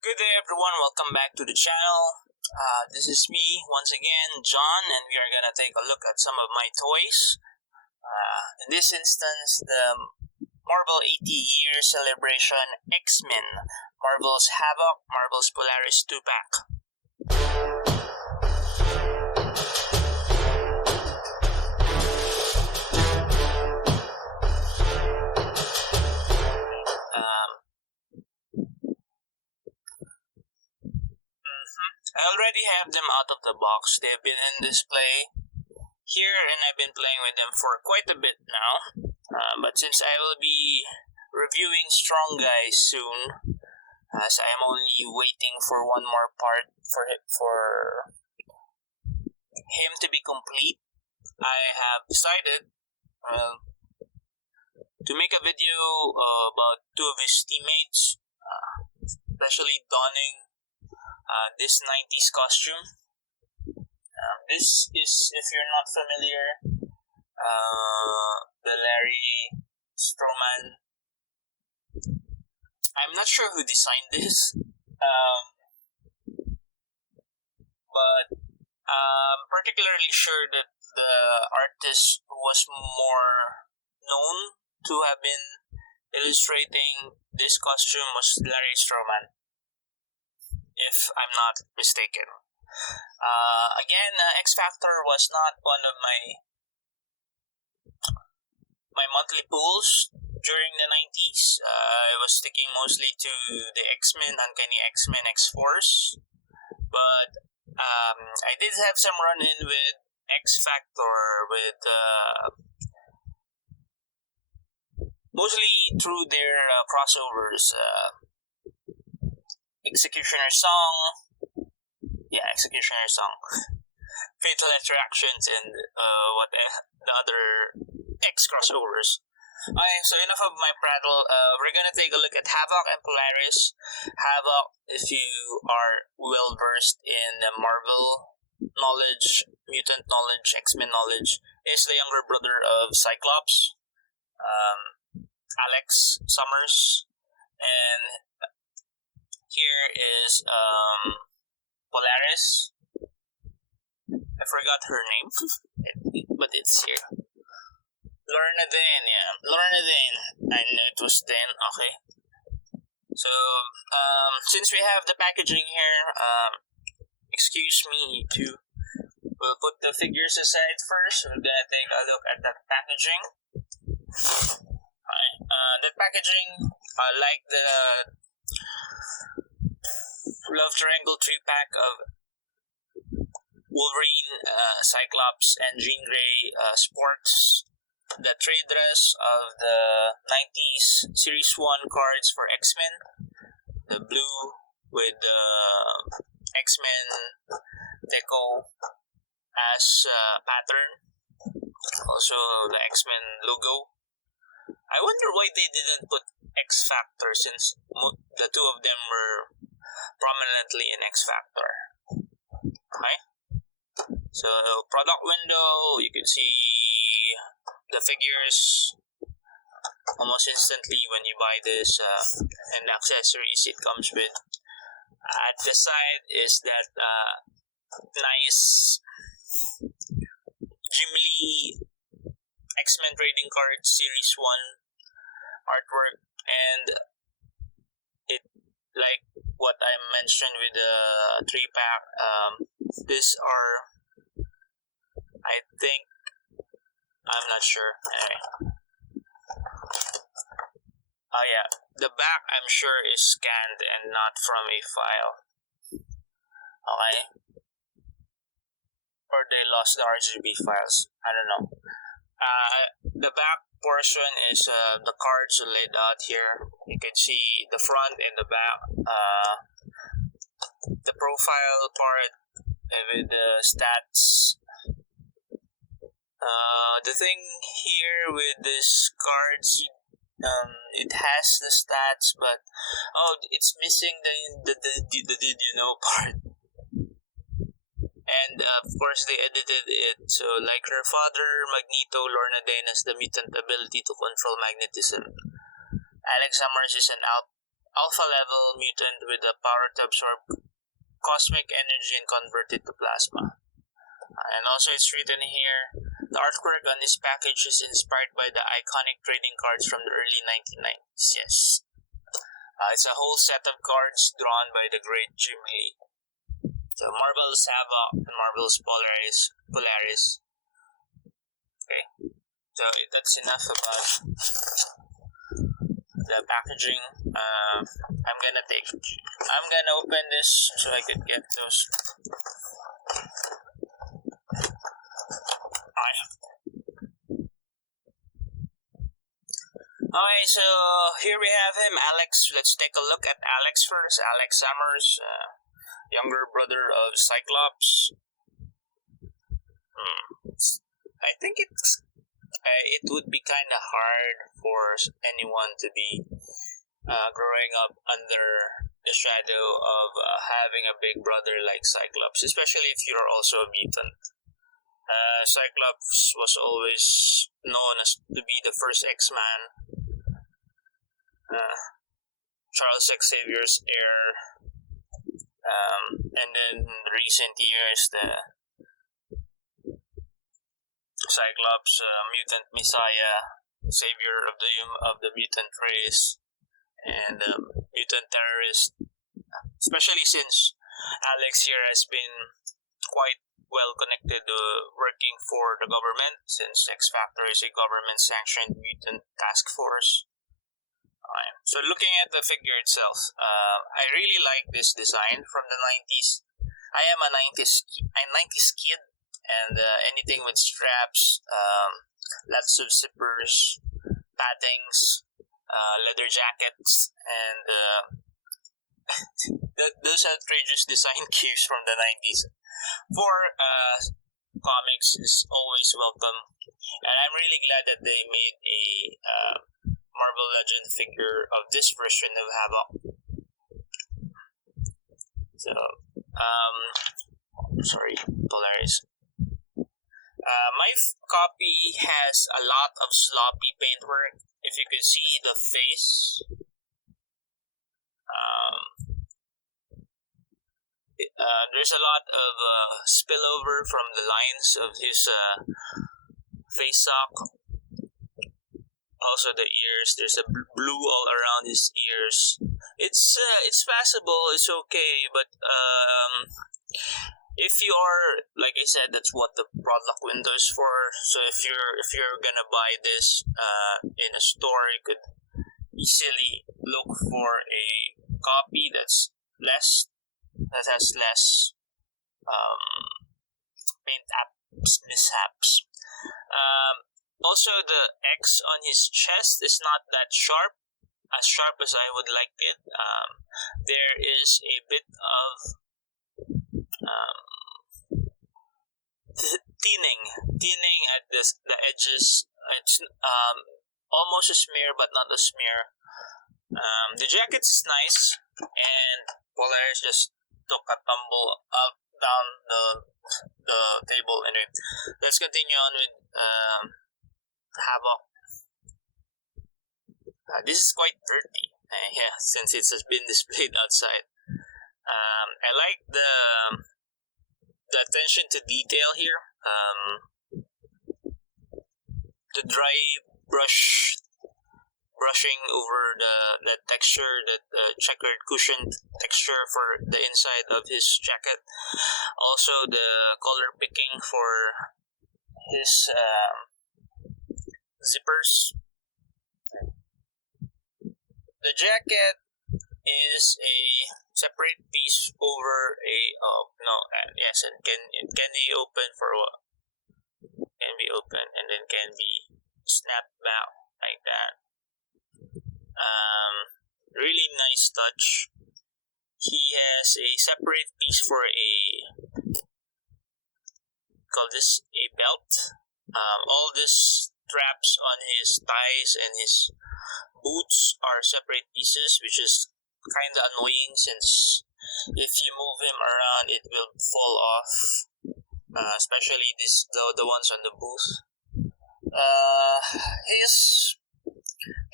Good day, everyone. Welcome back to the channel. This is me once again, John, and we are gonna take a look at some of my toys. In this instance, the Marvel 80-year celebration X-Men, Marvel's Havok, Marvel's Polaris 2-pack. I already have them out of the box. They've been in display here, and I've been playing with them for quite a bit now. But since I will be reviewing Strong Guys soon, as I am only waiting for one more part for him to be complete, I have decided to make a video about two of his teammates, especially donning this 90s costume. This is, if you're not familiar, the Larry Stroman. I'm not sure who designed this, but I'm particularly sure that the artist who was more known to have been illustrating this costume was Larry Stroman, if I'm not mistaken. Again, X Factor was not one of my monthly pools during the 90s. I was sticking mostly to the X-Men, Uncanny X-Men, X-Force. But I did have some run-in with X Factor with mostly through their crossovers. Executioner Song, Fatal Attractions, and the other X crossovers. Okay, so enough of my prattle. We're gonna take a look at Havok and Polaris. Havok, if you are well versed in the Marvel knowledge, mutant knowledge, X-Men knowledge, is the younger brother of Cyclops, Alex Summers, and here is Polaris. I forgot her name, but it's here. Lorna Dane. I knew it was Dan. Okay. So, since we have the packaging here, excuse me we'll put the figures aside first. We're gonna take a look at the packaging. The packaging, like the Love Triangle 3-pack of Wolverine, Cyclops, and Jean Grey sports the trade dress of the 90s Series 1 cards for X-Men. The blue with the X-Men deco as pattern. Also the X-Men logo. I wonder why they didn't put X Factor, since the two of them were prominently in X Factor. Okay? So, product window, you can see the figures almost instantly when you buy this, and the accessories it comes with. At the side is that nice Jim Lee X-Men Trading Card Series 1 artwork, and it, like what I mentioned with the 3-pack, these are, I think, I'm not sure. Anyway. Yeah. The back, I'm sure, is scanned and not from a file. Okay? Or they lost the RGB files. I don't know. The back portion is the cards laid out here. You can see the front and the back. The profile part with the stats. The thing here with this cards, it has the stats, but it's missing the did you know part. And of course, they edited it. So, like her father, Magneto, Lorna Dane has the mutant ability to control magnetism. Alex Summers is an alpha level mutant with the power to absorb cosmic energy and convert it to plasma. And also it's written here, the artwork on this package is inspired by the iconic trading cards from the early 1990s. Yes. It's a whole set of cards drawn by the great Jim Hay. So Marvel's Havok and Marvel's Polaris. Okay. So that's enough about the packaging. I'm gonna open this so I could get those. Okay, so here we have him, Alex. Let's take a look at Alex first. Alex Summers, younger brother of Cyclops. I think it would be kind of hard for anyone to be growing up under the shadow of having a big brother like Cyclops, especially if you're also a mutant. Cyclops was always known as to be the first X-Man. Charles Xavier's heir, and then in recent years the Cyclops, mutant messiah, savior of the mutant race, and mutant terrorist. Especially since Alex here has been quite well connected working for the government, since X Factor is a government-sanctioned mutant task force. So looking at the figure itself, I really like this design from the 90s. I am a 90s kid, and anything with straps, lots of zippers, paddings, leather jackets, and those outrageous design cues from the 90s for comics is always welcome. And I'm really glad that they made a Marvel Legend figure of this version of Havok. So, Polaris. My copy has a lot of sloppy paintwork. If you could see the face, there's a lot of spillover from the lines of his face sock. Also the ears, there's a blue all around his ears. It's passable, it's okay, but if you are, like I said, that's what the product window is for. So if you're gonna buy this in a store, you could easily look for a copy that has less paint mishaps. Also, the X on his chest is not that sharp, as sharp as I would like it. There is a bit of thinning at the edges. It's almost a smear, but not a smear. The jacket is nice, and Polaris just took a tumble up down the table. Anyway, let's continue on with Havok. This is quite dirty, yeah, since it has been displayed outside. I like the attention to detail here. The dry brushing over the texture, that checkered cushion texture for the inside of his jacket. Also the color picking for his zippers. The jacket is a separate piece over a yes, it can be open and then can be snapped back like that. Really nice touch. He has a separate piece for call this a belt. All these straps on his thighs and his boots are separate pieces, which is kind of annoying since if you move him around, it will fall off. Especially the ones on the boot. His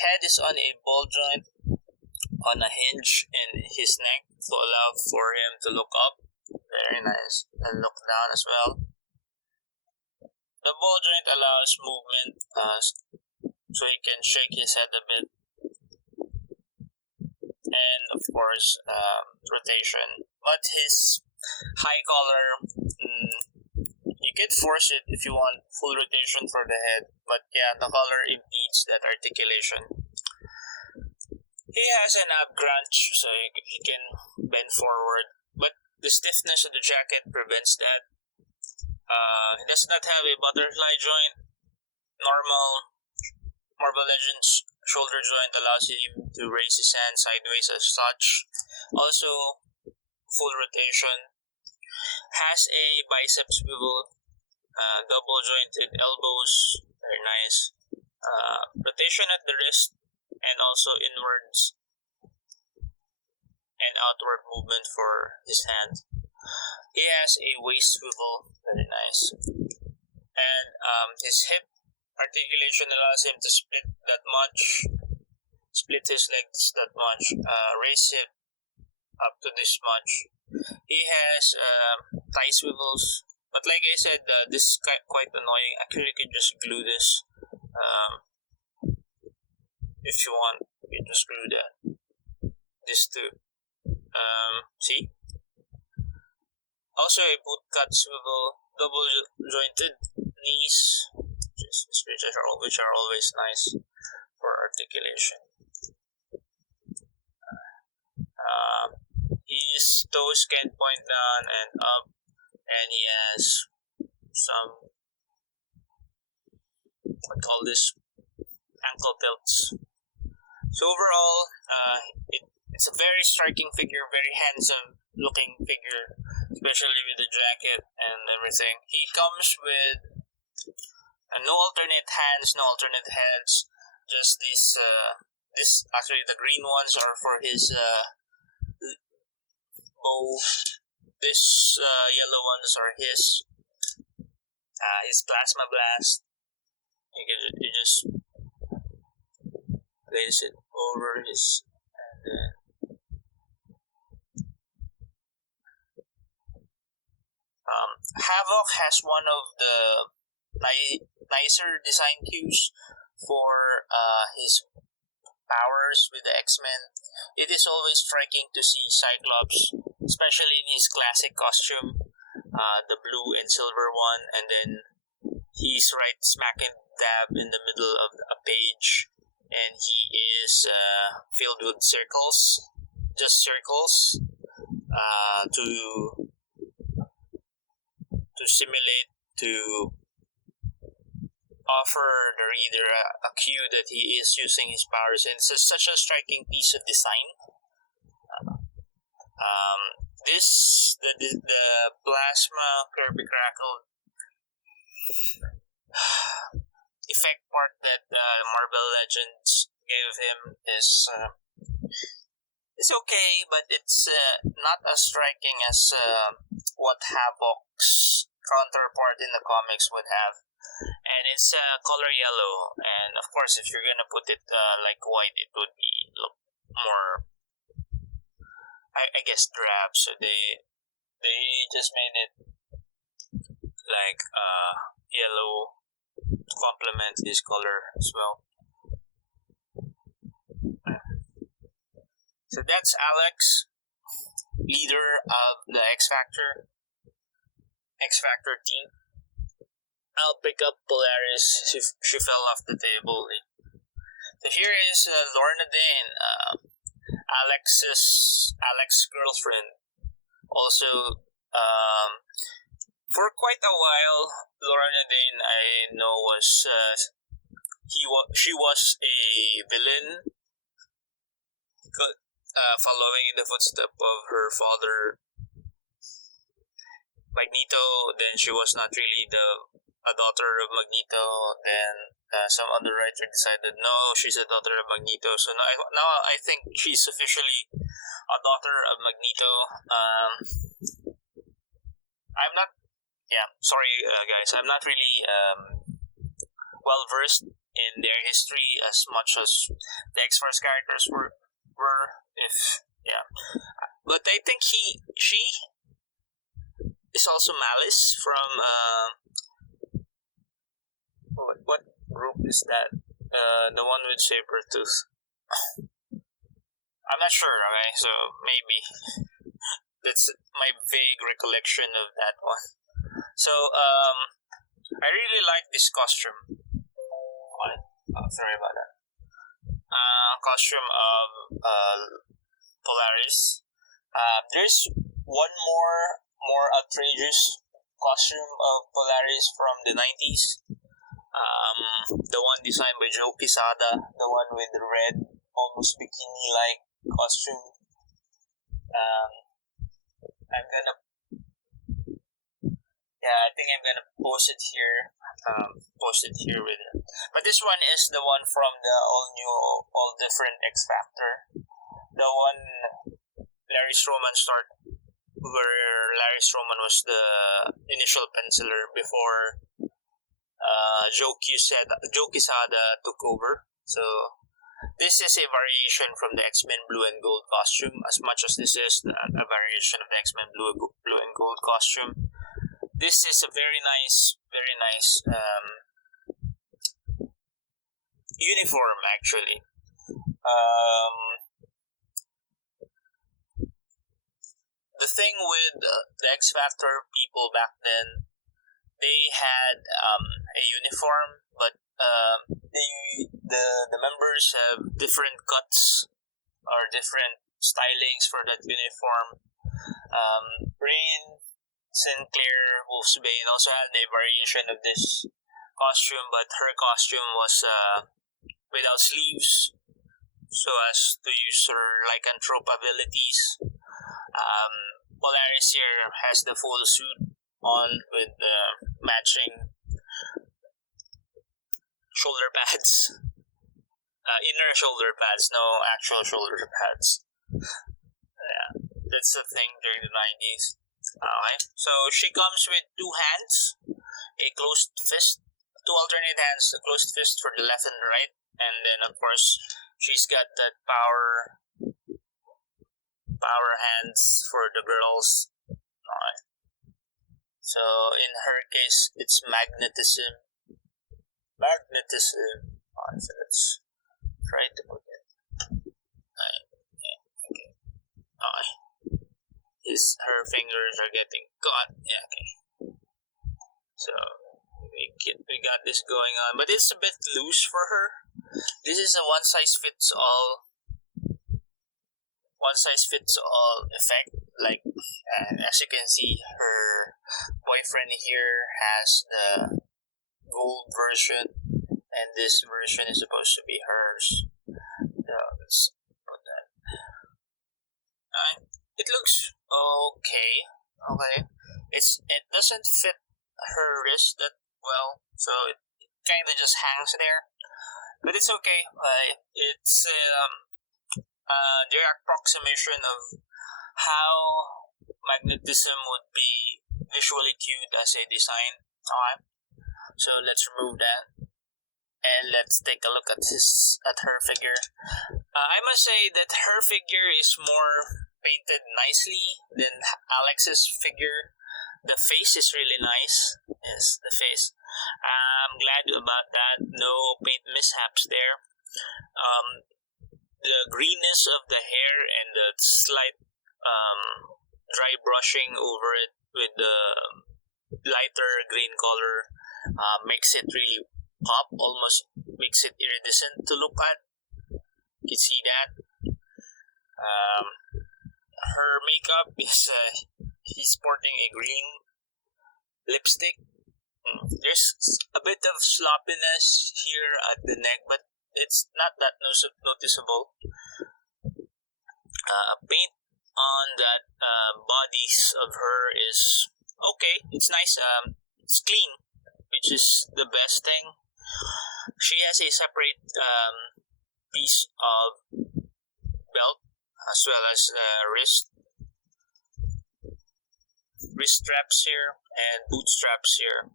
head is on a ball joint. on a hinge in his neck to allow for him to look up. Very nice. And look down as well. The ball joint allows movement, so he can shake his head a bit. And of course, rotation. But his high collar, you can force it if you want full rotation for the head. But yeah, the collar impedes that articulation. He has an ab crunch, so he can bend forward. But the stiffness of the jacket prevents that. He does not have a butterfly joint. Normal Marble Legends shoulder joint allows him to raise his hand sideways as such. Also, full rotation. Has a bicep swivel, double jointed elbows, very nice. Rotation at the wrist and also inwards and outward movement for his hand. He has a waist swivel, very nice. And his hip articulation allows him to split his legs that much, raise it up to this much. He has thigh swivels, but like I said, this is quite annoying. Actually, you can just glue this. If you want, you can just glue that. This too. See? Also a boot cut swivel, double jointed knees, which are always nice for articulation. His toes can point down and up, and he has some, what call this, ankle tilts. So overall, it's a very striking figure, very handsome looking figure, especially with the jacket and everything. He comes with no alternate hands, no alternate heads, just these, actually the green ones are for his bow. This yellow ones are his plasma blast. You just place it over his, and then Havok has one of the nicer design cues for his powers with the X-Men. It is always striking to see Cyclops, especially in his classic costume, the blue and silver one, and then he's right smack in dab in the middle of a page, and he is filled with circles, just circles, to simulate, to offer the reader a cue that he is using his powers, and it's such a striking piece of design. The plasma Kirby Crackle effect part that Marvel Legends gave him is it's okay, but it's not as striking as what Havok's counterpart in the comics would have. And it's color yellow, and of course, if you're gonna put it like white, it would be look more, I guess, drab. So they just made it like yellow to complement his color as well. So that's Alex, leader of the X Factor team. I'll pick up Polaris. She fell off the table. So here is Lorna Dane, Alex's girlfriend. Also, for quite a while, Lorna Dane, I know, she was a villain, following in the footsteps of her father, Magneto. Then she was not really a daughter of Magneto. Then some other writer decided, no, she's a daughter of Magneto. So now I think she's officially a daughter of Magneto. I'm not, guys, I'm not really well versed in their history as much as the X-Force characters were. If yeah, but I think she is also Malice from what group is that? The one with saber tooth. I'm not sure. Okay, so maybe that's my vague recollection of that one. So I really like this costume. What? Oh, sorry about that. Costume of Polaris. There's one more outrageous costume of Polaris from the 90s. The one designed by Joe Quesada, the one with the red, almost bikini-like costume. I'm gonna, I think I'm gonna post it here. With it. But this one is the one from the all new, all different X Factor. The one Larry Stroman started, where Larry Stroman was the initial penciler before Joe Quesada took over. So this is a variation from the X-Men Blue and Gold costume, as much as this is a variation of the X-Men Blue and Gold costume. This is a very nice uniform, actually. The thing with the X Factor people back then, they had a uniform, but the members have different cuts or different stylings for that uniform. Rain, Sinclair, Wolfsbane also had a variation of this costume, but her costume was without sleeves, so as to use her lycanthrope abilities. Polaris here has the full suit on with the matching shoulder pads, inner shoulder pads, no actual shoulder pads. Yeah, that's the thing during the 90s. Okay, so she comes with two hands, a closed fist, two alternate hands, a closed fist for the left and the right, and then of course she's got that power hands for the girls. Okay. So in her case, it's magnetism. Okay, so let's try to put it. Okay. Her fingers are getting caught. Yeah, okay. So we got this going on, but it's a bit loose for her. This is a one size fits all effect. Like as you can see, her boyfriend here has the gold version, and this version is supposed to be hers. So let's put that. It looks okay. It doesn't fit her wrist that well, so it kind of just hangs there. But it's okay. It's the approximation of how magnetism would be visually cued as a design. Alright, so let's remove that and let's take a look at her figure. I must say that her figure is more painted nicely than Alex's figure. The face is really nice. Yes, the face. I'm glad about that. No paint mishaps there. The greenness of the hair and the slight dry brushing over it with the lighter green color makes it really pop, almost makes it iridescent to look at. You can see that. Her makeup is he's sporting a green lipstick. There's a bit of sloppiness here at the neck, but it's not that noticeable. Paint on that bodies of her is okay. It's nice. It's clean, which is the best thing. She has a separate piece of belt as well as wrist straps here and boot straps here.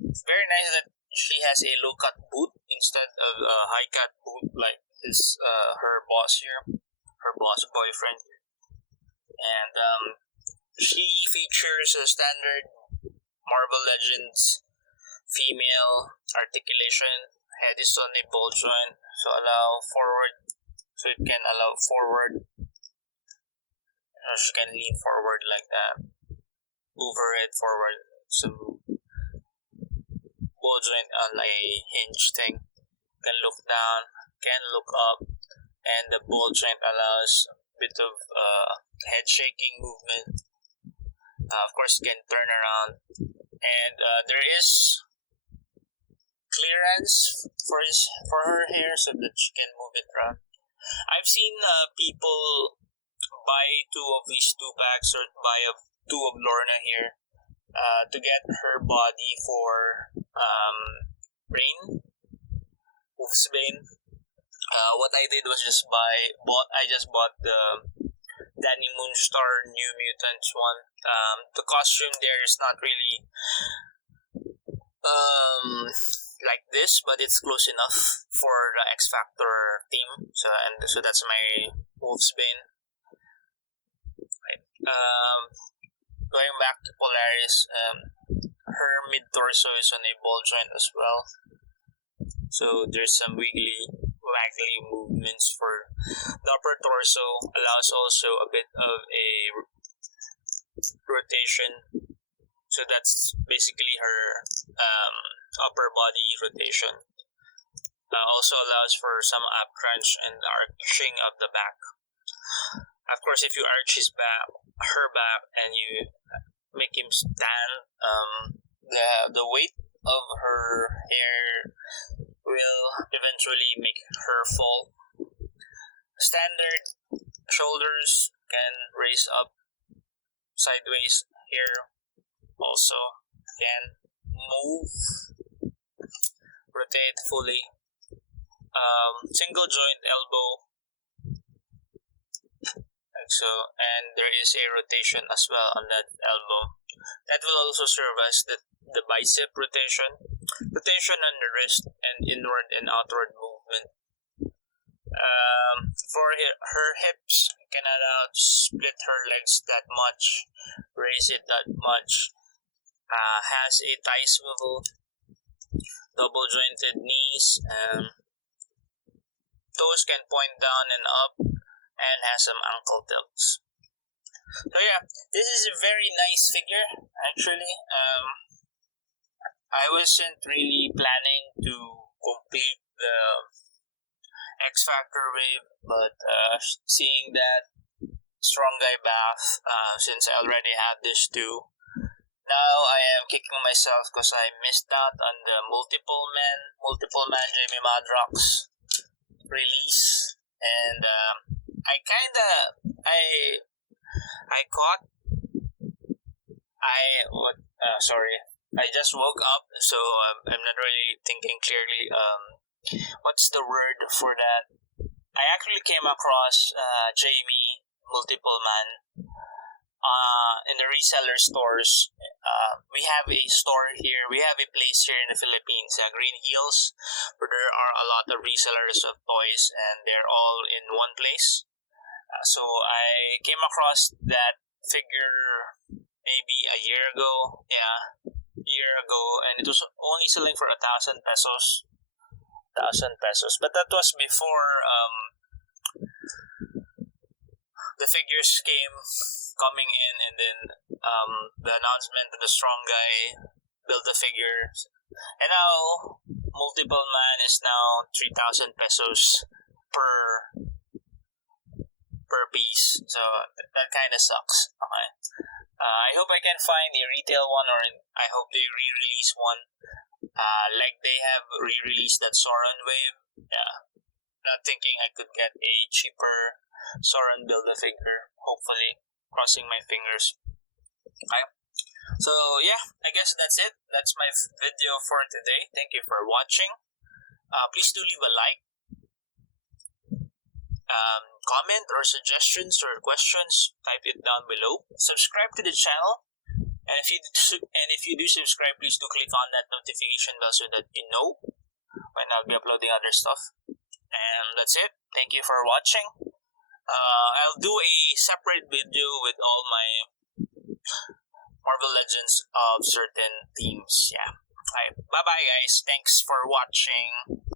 It's very nice that she has a low cut boot instead of a high cut boot like her boss here, her boss boyfriend, and she features a standard Marvel Legends female articulation. Head is on a ball joint, so it can allow forward. She can lean forward like that, move her head forward. So ball joint on a hinge thing. Can look down, can look up, and the ball joint allows a bit of head shaking movement. Of course, can turn around, and there is clearance for her hair so that she can move it around. I've seen people buy two of these two packs or buy two of Lorna here to get her body for rain, Wolfsbane. What I did was I just bought the Danny Moonstar New Mutants one. The costume there is not really like this, but it's close enough for the X Factor team. So that's my Wolfsbane. Right. Going back to Polaris, her mid torso is on a ball joint as well. So there's some waggly movements for the upper torso. Allows also a bit of a rotation. So that's basically her upper body rotation. Also allows for some ab crunch and arching of the back. Of course, if you arch her back, and you make him stand, the weight of her hair will eventually make her fall. Standard shoulders can raise up sideways here. Also can move, rotate fully. Single joint elbow, like so, and there is a rotation as well on that elbow. That will also serve as the bicep rotation on the wrist, and inward and outward movement. For her hips, you can allow to split her legs that much, raise it that much. Has a thigh swivel, double jointed knees, toes can point down and up, and has some ankle tilts. So yeah, this is a very nice figure actually. I wasn't really planning to complete the X Factor wave, but seeing that Strong Guy bath, since I already had this too, now I am kicking myself because I missed out on the Multiple Man Jamie Madrox release, and I just woke up, so I'm not really thinking clearly. What's the word for that? I actually came across Jamie Multiple Man in the reseller stores. We have a store here. We have a place here in the Philippines, Green Hills, where there are a lot of resellers of toys, and they're all in one place. So I came across that figure maybe a year ago. Yeah, year ago, and it was only selling for 1,000 pesos. 1,000 pesos, but that was before the figures coming in, and then the announcement of the Strong Guy build the figure, and now Multiple Man is now 3,000 pesos per piece. So that kind of sucks. Okay. I hope I can find a retail one, or I hope they re-release one. Like they have re-released that Sauron wave. Yeah. Not thinking I could get a cheaper Sauron Build-A-Figure. Hopefully. Crossing my fingers. Okay. So yeah, I guess that's it. That's my video for today. Thank you for watching. Please do leave a like. Comment or suggestions or questions, type it down below. Subscribe to the channel, and if you do subscribe, please do click on that notification bell so that you know when I'll be uploading other stuff. And that's it. Thank you for watching. I'll do a separate video with all my Marvel Legends of certain teams. Yeah. Bye bye, guys. Thanks for watching.